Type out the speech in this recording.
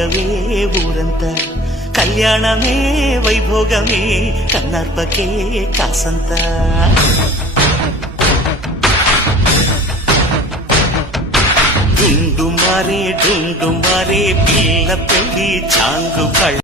తిరగవే ఊరంతా కళ్యాణమే వైభోగమే కన్నార్పకే కాసంత డుండు మారే పిల్ల పెళ్లి చాంగు